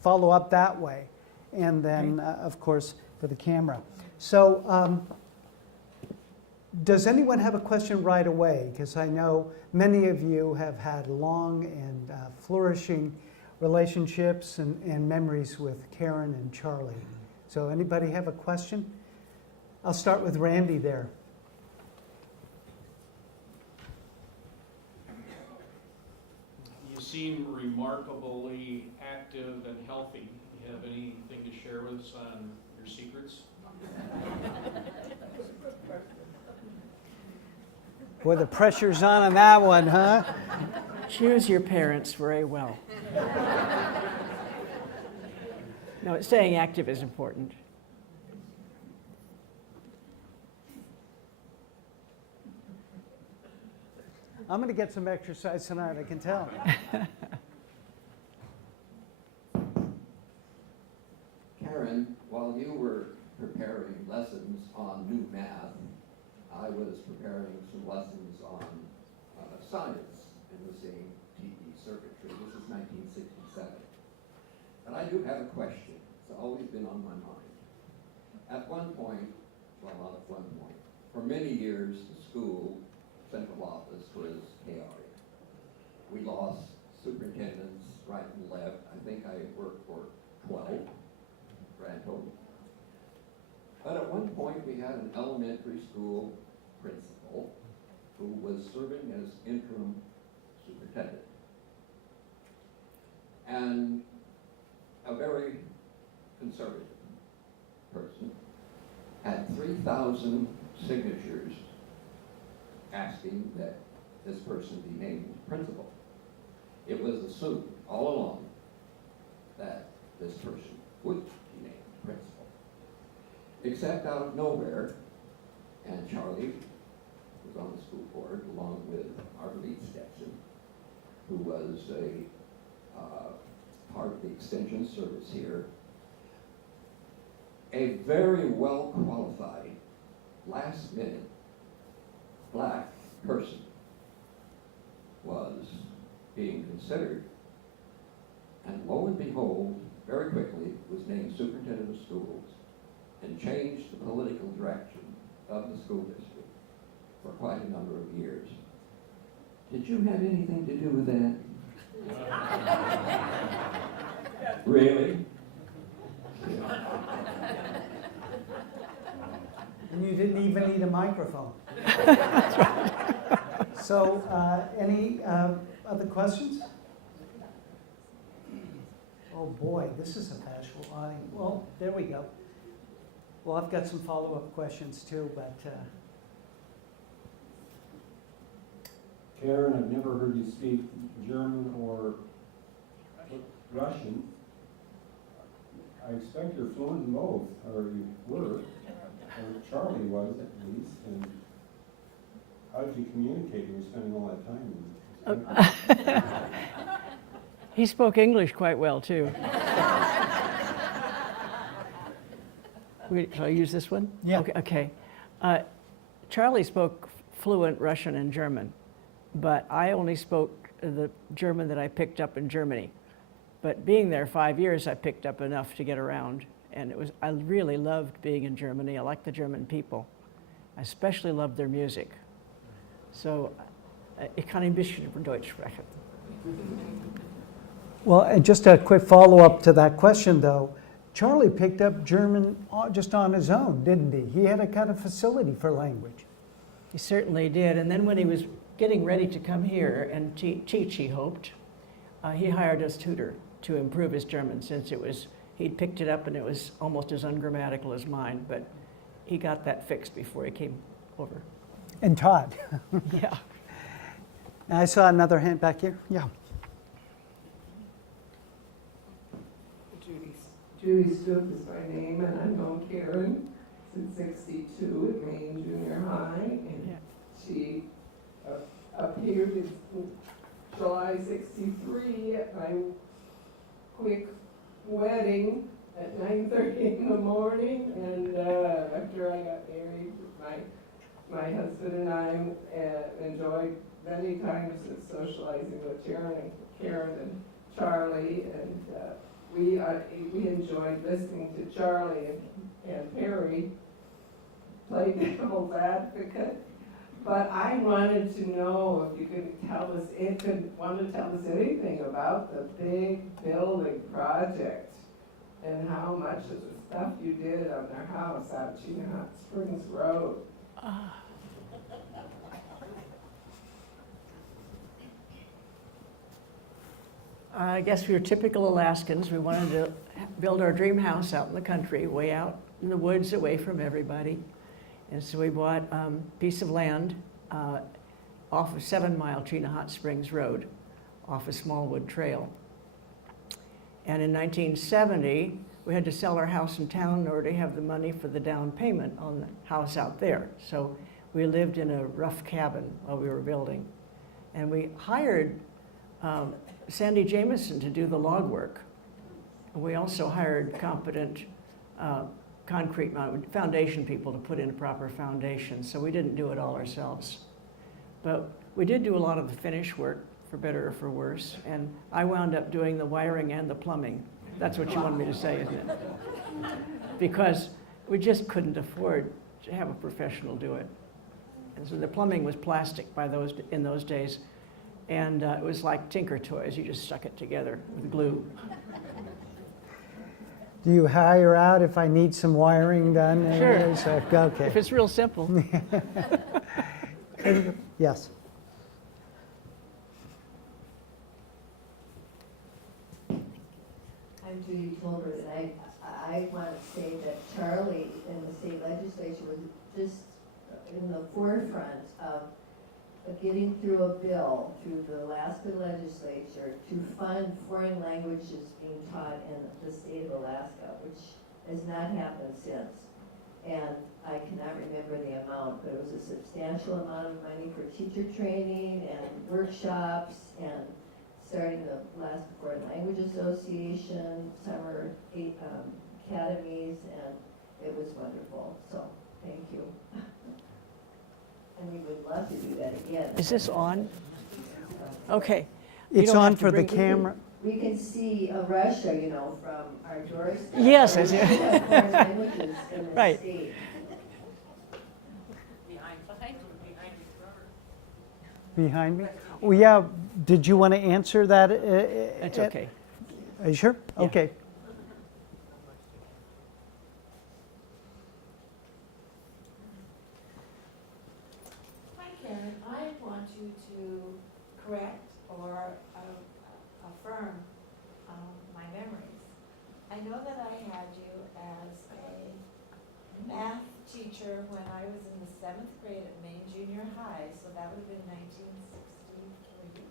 follow up that way. And then, of course, for the camera. So does anyone have a question right away? Because I know many of you have had long and flourishing relationships and memories with Karen and Charlie. So anybody have a question? I'll start with Randy there. You seem remarkably active and healthy. Do you have anything to share with us on your secrets? Boy, the pressure's on that one, huh? Choose your parents very well. No, staying active is important. I'm going to get some exercise tonight, I can tell. Karen, while you were preparing lessons on new math, I was preparing some lessons on science in the same TE circuitry. This is 1967. But I do have a question. It's always been on my mind. At one point, well, not at one point, for many years, the school central office was chaotic. We lost superintendents right and left. I think I worked for 12, grand total. But at one point, we had an elementary school principal who was serving as interim superintendent. And a very conservative person had 3,000 signatures asking that this person be named principal. It was assumed all along that this person would be named principal. Except out of nowhere, and Charlie was on the school board along with honoree Stetson, who was a part of the extension service here. A very well qualified, last minute black person was being considered, and lo and behold, very quickly was named superintendent of schools and changed the political direction of the school district for quite a number of years. Did you have anything to do with that? Really? And you didn't even need a microphone. So, any other questions? Oh boy, this is a bashful audience. Well, there we go. Well, I've got some follow-up questions too, but Karen, I've never heard you speak German or Russian. I expect you're fluent in both, or you were, or Charlie was at least. And how did you communicate when you were spending all that time? He spoke English quite well, too. Shall I use this one? Yeah. Okay. Charlie spoke fluent Russian and German, but I only spoke the German that I picked up in Germany. But being there 5 years, I picked up enough to get around. And I really loved being in Germany. I liked the German people. I especially loved their music. So, ich kann ein bisschen Deutsch sprechen. well, and just a quick follow-up to that question though. Charlie picked up German just on his own, didn't he? He had a kind of facility for language. He certainly did. And then when he was getting ready to come here and teach, he hoped, he hired us tutor to improve his German, since he'd picked it up and it was almost as ungrammatical as mine, but he got that fixed before he came over. And taught. Yeah. I saw another hand back here. Yeah. Judy Stoof is my name, and I've known Karen since '62 at Maine Junior High, and Yeah. she appeared in July '63 at my quick wedding at 9:30 in the morning, and after I got married, my husband and I enjoyed many times socializing with Karen and Charlie, and we enjoyed listening to Charlie and Perry play devil's advocate. But I wanted to know if you could want to tell us anything about the big building project and how much of the stuff you did on their house out Chena Hot Springs Road. I guess we were typical Alaskans. We wanted to build our dream house out in the country, way out in the woods, away from everybody. And so we bought a piece of land off of 7 Mile Chena Hot Springs Road, off of Smallwood Trail. And in 1970, we had to sell our house in town in order to have the money for the down payment on the house out there. So we lived in a rough cabin while we were building. And we hired Sandy Jameson to do the log work. We also hired competent concrete foundation people to put in a proper foundation, so we didn't do it all ourselves. But we did do a lot of the finish work, for better or for worse, and I wound up doing the wiring and the plumbing. That's what you wanted me to say, isn't it? Because we just couldn't afford to have a professional do it. And so the plumbing was plastic in those days, and it was like Tinker Toys. You just stuck it together with glue. Do you hire out if I need some wiring done? Sure. So, okay. If it's real simple. Yes. I'm Judy Tolbert, and I want to say that Charlie in the state legislature was just in the forefront of getting through a bill through the Alaska legislature to fund foreign languages being taught in the state of Alaska, which has not happened since. And I cannot remember the amount, but it was a substantial amount of money for teacher training and workshops and starting the Alaska Foreign Language Association, summer academies, and it was wonderful. So, thank you. And we would love to do that again. Is this on? Okay. You It's don't on have to for the bring- camera. We can see Russia, you know, from our doorstep. Yes, I We see. have foreign languages in this Right. state. Behind me? Well, yeah, did you want to answer that? That's okay. Are you sure? Yeah. Okay. Hi Karen, I want you to correct or affirm my memories. I know that I had you as a math teacher when I was in the 7th grade at Maine Junior High, so that would have been 1963.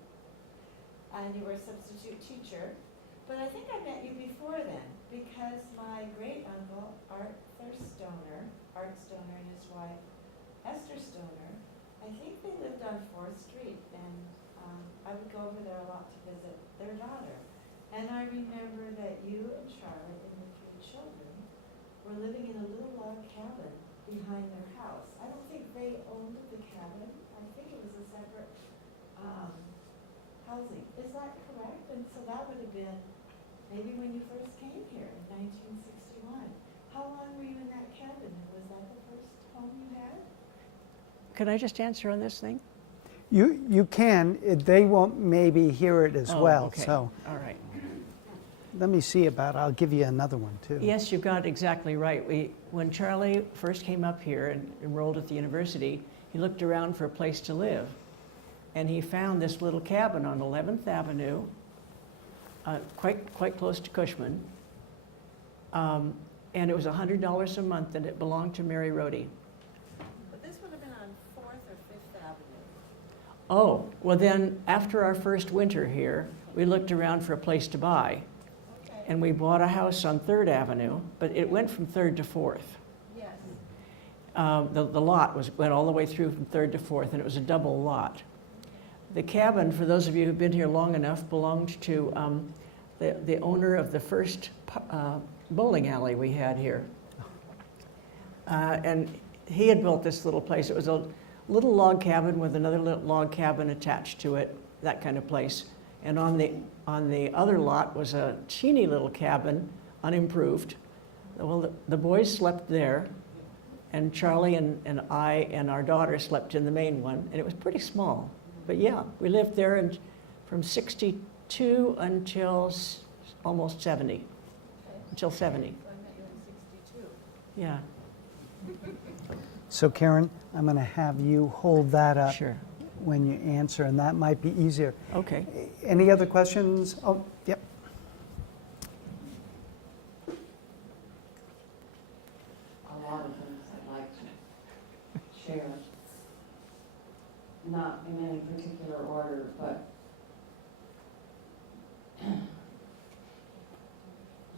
And you were a substitute teacher, but I think I met you before then because my great uncle, Art Stoner and his wife, Esther Stoner, I think they lived on 4th Street, and I would go over there a lot to visit their daughter. And I remember that you and Charlotte and the 3 children were living in a little log cabin behind their house. I don't think they owned the cabin. I think it was a separate housing. Is that correct? And so that would have been maybe when you first came here in 1961. How long were you in that cabin? Was that the first home you had? Can I just answer on this thing? You can. They won't maybe hear it as Oh, well. okay. So All right. let me see about it. I'll give you another one too. Yes, you got it exactly right. When Charlie first came up here and enrolled at the university, he looked around for a place to live. And he found this little cabin on 11th Avenue, quite close to Cushman. And it was $100 a month, and it belonged to Mary Rohde. But this would have been on 4th or 5th Avenue. Oh, well then, after our first winter here, we looked around for a place to buy. Okay. And we bought a house on 3rd Avenue, but it went from 3rd to 4th. Yes. The lot went all the way through from 3rd to 4th, and it was a double lot. The cabin, for those of you who've been here long enough, belonged to the owner of the first bowling alley we had here. And he had built this little place. It was a little log cabin with another little log cabin attached to it, that kind of place. And on the other lot was a teeny little cabin, unimproved. Well, the boys slept there, and Charlie and I and our daughter slept in the main one, and it was pretty small. But yeah, we lived there and from 62 until almost 70, until 70. I met you in 62. Yeah, So Karen, I'm going to have you hold that up sure. when you answer, and that might be easier. Okay. Any other questions? Oh, yep. A lot of things I'd like to share. Not in any particular order, but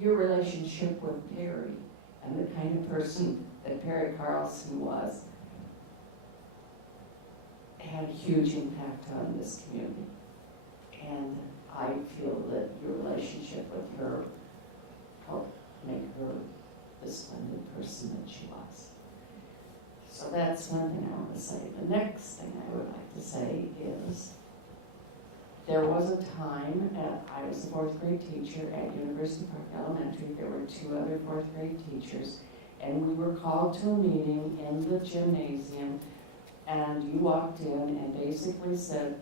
your relationship with Perry and the kind of person that Perry Carlson was had a huge impact on this community. And I feel that your relationship with her helped make her the splendid person that she was. So that's one thing I want to say. The next thing I would like to say is, there was a time, I was a fourth grade teacher at University Park Elementary. There were 2 other fourth grade teachers, and we were called to a meeting in the gymnasium, and you walked in and basically said,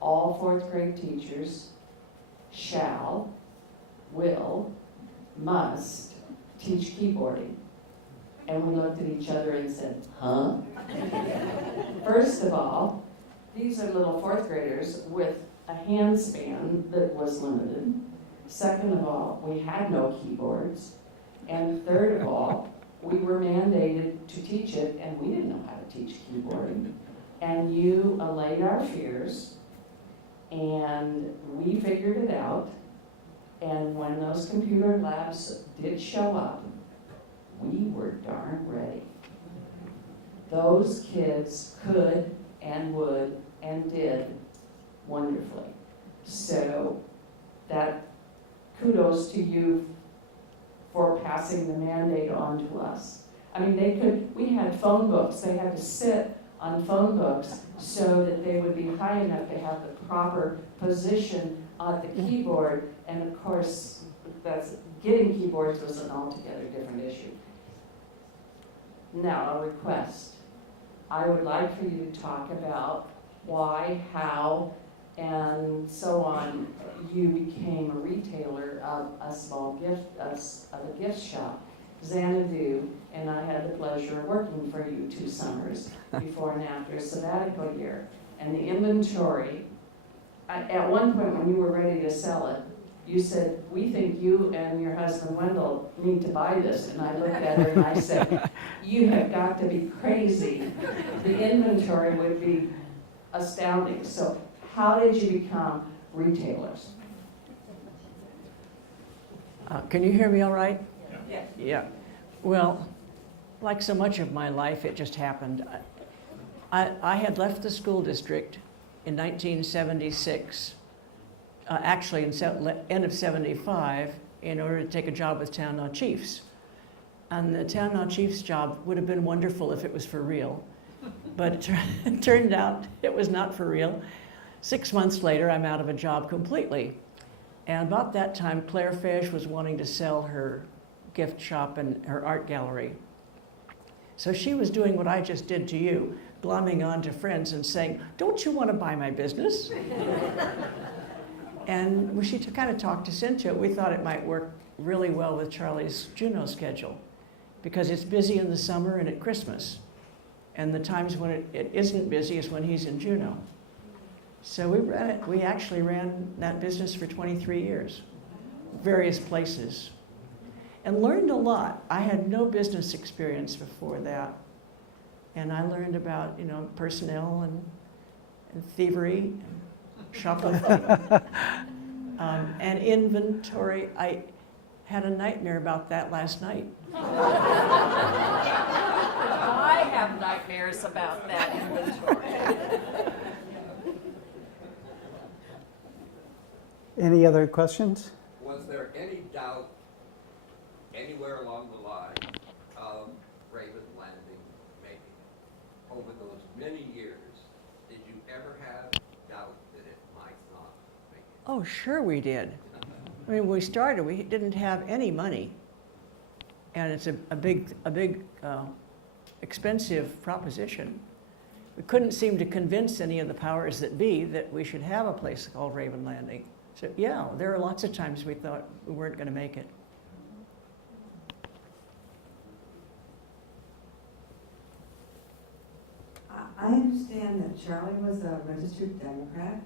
all fourth grade teachers shall, will, must teach keyboarding. And we looked at each other and said, huh? First of all, these are little fourth graders with a hand span that was limited. Second of all, we had no keyboards. And third of all, we were mandated to teach it, and we didn't know how to teach keyboarding. And you allayed our fears, and we figured it out. And when those computer labs did show up, we were darn ready. Those kids could and would and did wonderfully. So that kudos to you for passing the mandate on to us. I mean, we had phone books, they had to sit on phone books so that they would be high enough to have the proper position on the keyboard, and of course, getting keyboards was an altogether different issue. Now, a request. I would like for you to talk about why, how, and so on, you became a retailer of a small gift, of a gift shop. Xanadu and I had the pleasure of working for you 2 summers before and after a sabbatical year. And the inventory, at one point when you were ready to sell it, you said, we think you and your husband Wendell need to buy this. And I looked at her and I said, you have got to be crazy. The inventory would be astounding. So how did you become retailers? Can you hear me all right? Yeah. Yeah. Well, like so much of my life, it just happened. I had left the school district in 1976, actually in end of 75, in order to take a job with Town Law Chiefs. And the Town Law Chiefs job would have been wonderful if it was for real. But it turned out it was not for real. 6 months later, I'm out of a job completely. And about that time, Claire Fish was wanting to sell her gift shop and her art gallery. So she was doing what I just did to you, glomming on to friends and saying, don't you want to buy my business? And she kind of talked us into it. We thought it might work really well with Charlie's Juneau schedule, because it's busy in the summer and at Christmas. And the times when it isn't busy is when he's in Juneau. So we actually ran that business for 23 years, various places, and learned a lot. I had no business experience before that. And I learned about, personnel and thievery, and shoplifting, and inventory. I had a nightmare about that last night. I have nightmares about that inventory. Any other questions? Was there any doubt anywhere along the line of Raven Landing making it? Over those many years, did you ever have doubt that it might not make it? Oh, sure we did. I mean, when we started, we didn't have any money. And it's a big, expensive proposition. We couldn't seem to convince any of the powers that be that we should have a place called Raven Landing. So yeah, there are lots of times we thought we weren't going to make it. I understand that Charlie was a registered Democrat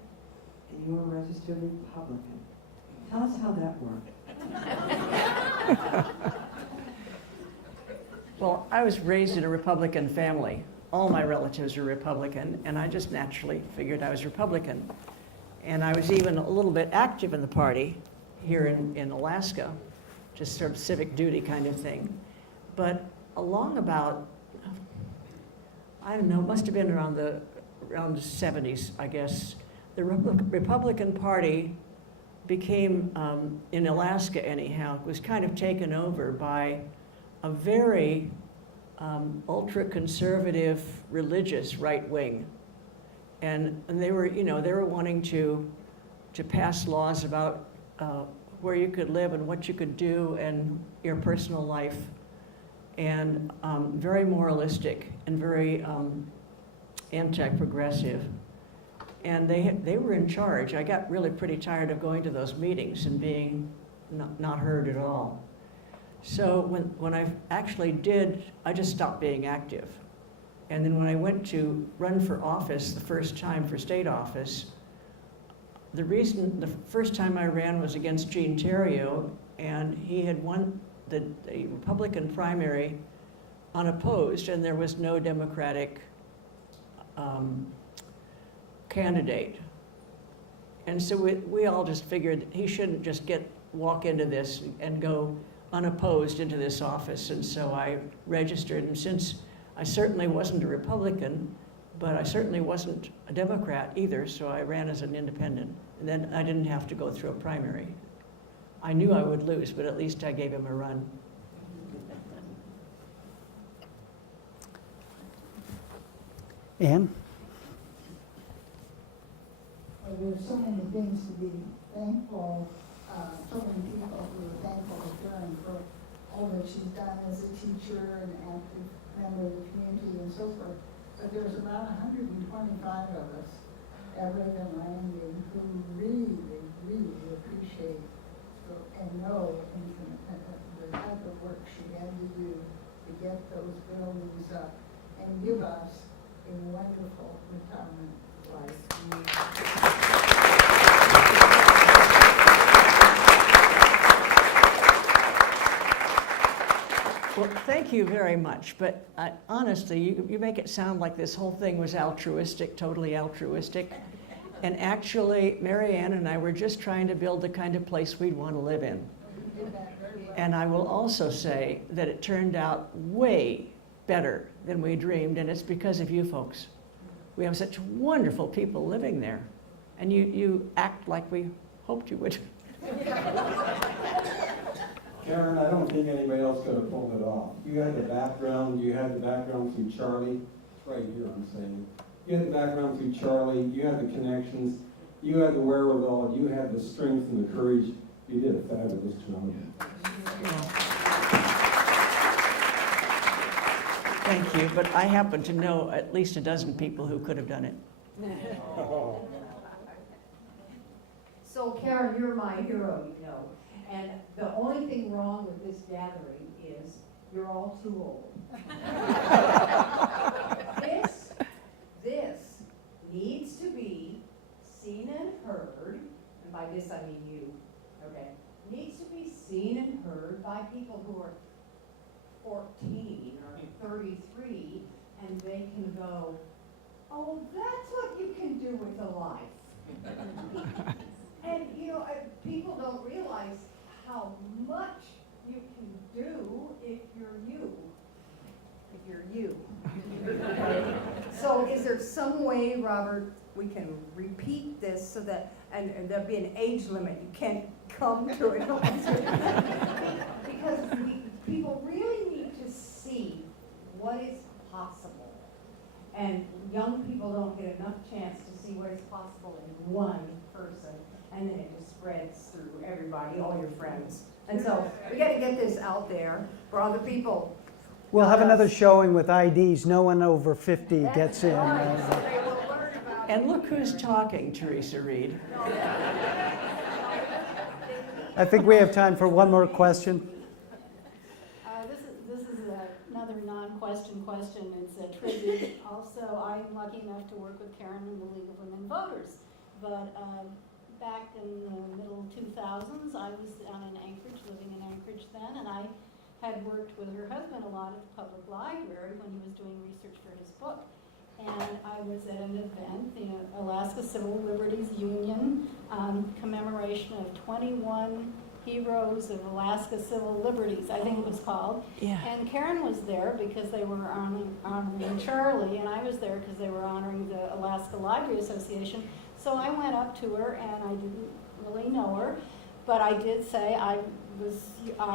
and you were a registered Republican. Tell us how that worked. Well, I was raised in a Republican family. All my relatives are Republican, and I just naturally figured I was Republican. And I was even a little bit active in the party here in Alaska, just sort of civic duty kind of thing. But along about, I don't know, it must have been around the 70s, I guess, the Republican Party became, in Alaska anyhow, was kind of taken over by a very ultra-conservative religious right wing. And they were, they were wanting to pass laws about where you could live and what you could do and your personal life, and very moralistic and very anti-progressive. And they were in charge. I got really pretty tired of going to those meetings and being not heard at all. So when I actually did, I just stopped being active. And then when I went to run for office the first time for state office, the first time I ran was against Gene Theriault, and he had won the Republican primary unopposed, and there was no Democratic candidate. And so we all just figured he shouldn't just walk into this and go unopposed into this office. And so I registered, and since I certainly wasn't a Republican, but I certainly wasn't a Democrat either, so I ran as an independent. And then I didn't have to go through a primary. I knew I would lose, but at least I gave him a run. Ann? Well, there's so many things to be thankful, so many people who are thankful to Karen for all that she's done as a teacher and active member of the community and so forth. But there's about 125 of us at Raven Landing who really, really appreciate and know the type of work she had to do to get those buildings up and give us a wonderful retirement life. Well, thank you very much, but honestly, you make it sound like this whole thing was altruistic, totally altruistic. And actually, Mary Ann and I were just trying to build the kind of place we'd want to live in. And I will also say that it turned out way better than we dreamed, and it's because of you folks. We have such wonderful people living there, and you act like we hoped you would. Karen, I don't think anybody else could have pulled it off. You had the background through Charlie. It's right here, I'm saying. You had the background through Charlie, you had the connections, you had the wherewithal, you had the strength and the courage. You did a fabulous job. Thank you, but I happen to know at least a dozen people who could have done it. So Karen, you're my hero, you know. And the only thing wrong with this gathering is you're all too old. This needs to be seen and heard, and by this I mean you, okay? Needs to be seen and heard by people who are 14 or 33, and they can go, oh, that's what you can do with a life. And, you know, people don't realize how much you can do if you're you. If you're you. So is there some way, Robert, we can repeat this so that, and there'll be an age limit, you can't come to it. Because people really need to see what is possible. And young people don't get enough chance to see what is possible in one person. and then it just spreads through everybody, all your friends. And so we got to get this out there for other people. We'll have another showing with IDs. No one over 50 gets in. They will learn about And look who's talking, Teresa Reed. I think we have time for one more question. This is another non-question question. It's a tribute. Also, I'm lucky enough to work with Karen in the League of Women Voters. But back in the middle 2000s, I was down in Anchorage, living in Anchorage then, and I had worked with her husband a lot at the public library when he was doing research for his book. And I was at an event, the Alaska Civil Liberties Union commemoration of 21 heroes of Alaska Civil Liberties, I think it was called. Yeah. And Karen was there because they were honoring Charlie, and I was there because they were honoring the Alaska Library Association. So I went up to her, and I didn't really know her, but I did say I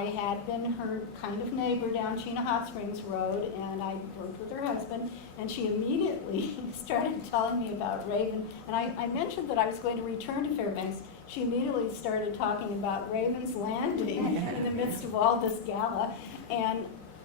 had been her kind of neighbor down Chena Hot Springs Road, and I worked with her husband, and she immediately started telling me about Raven. And I mentioned that I was going to return to Fairbanks. She immediately started talking about Raven's Landing in the midst of all this gala, and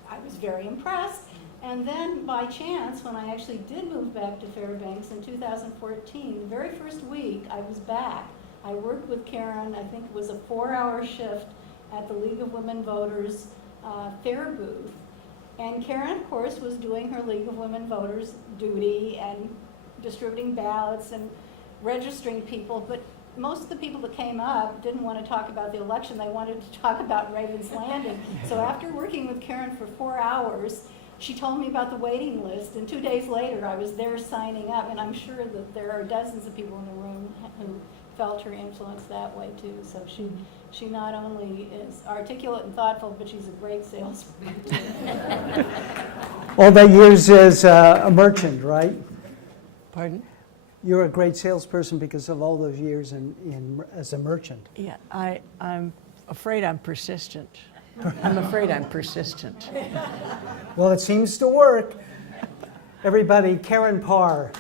I was very impressed. And then by chance, when I actually did move back to Fairbanks in 2014, the very first week I was back, I worked with Karen. I think it was a 4-hour shift at the League of Women Voters fair booth. And Karen, of course, was doing her League of Women Voters duty and distributing ballots and registering people, but most of the people that came up didn't want to talk about the election. They wanted to talk about Raven's Landing. So after working with Karen for 4 hours, she told me about the waiting list, and 2 days later I was there signing up, and I'm sure that there are dozens of people in the room who felt her influence that way too. So she not only is articulate and thoughtful, but she's a great salesperson. All that years as a merchant, right? Pardon? You're a great salesperson because of all those years as a merchant. Yeah, I'm afraid I'm persistent. I'm afraid I'm persistent. Well, it seems to work. Everybody, Karen Parr.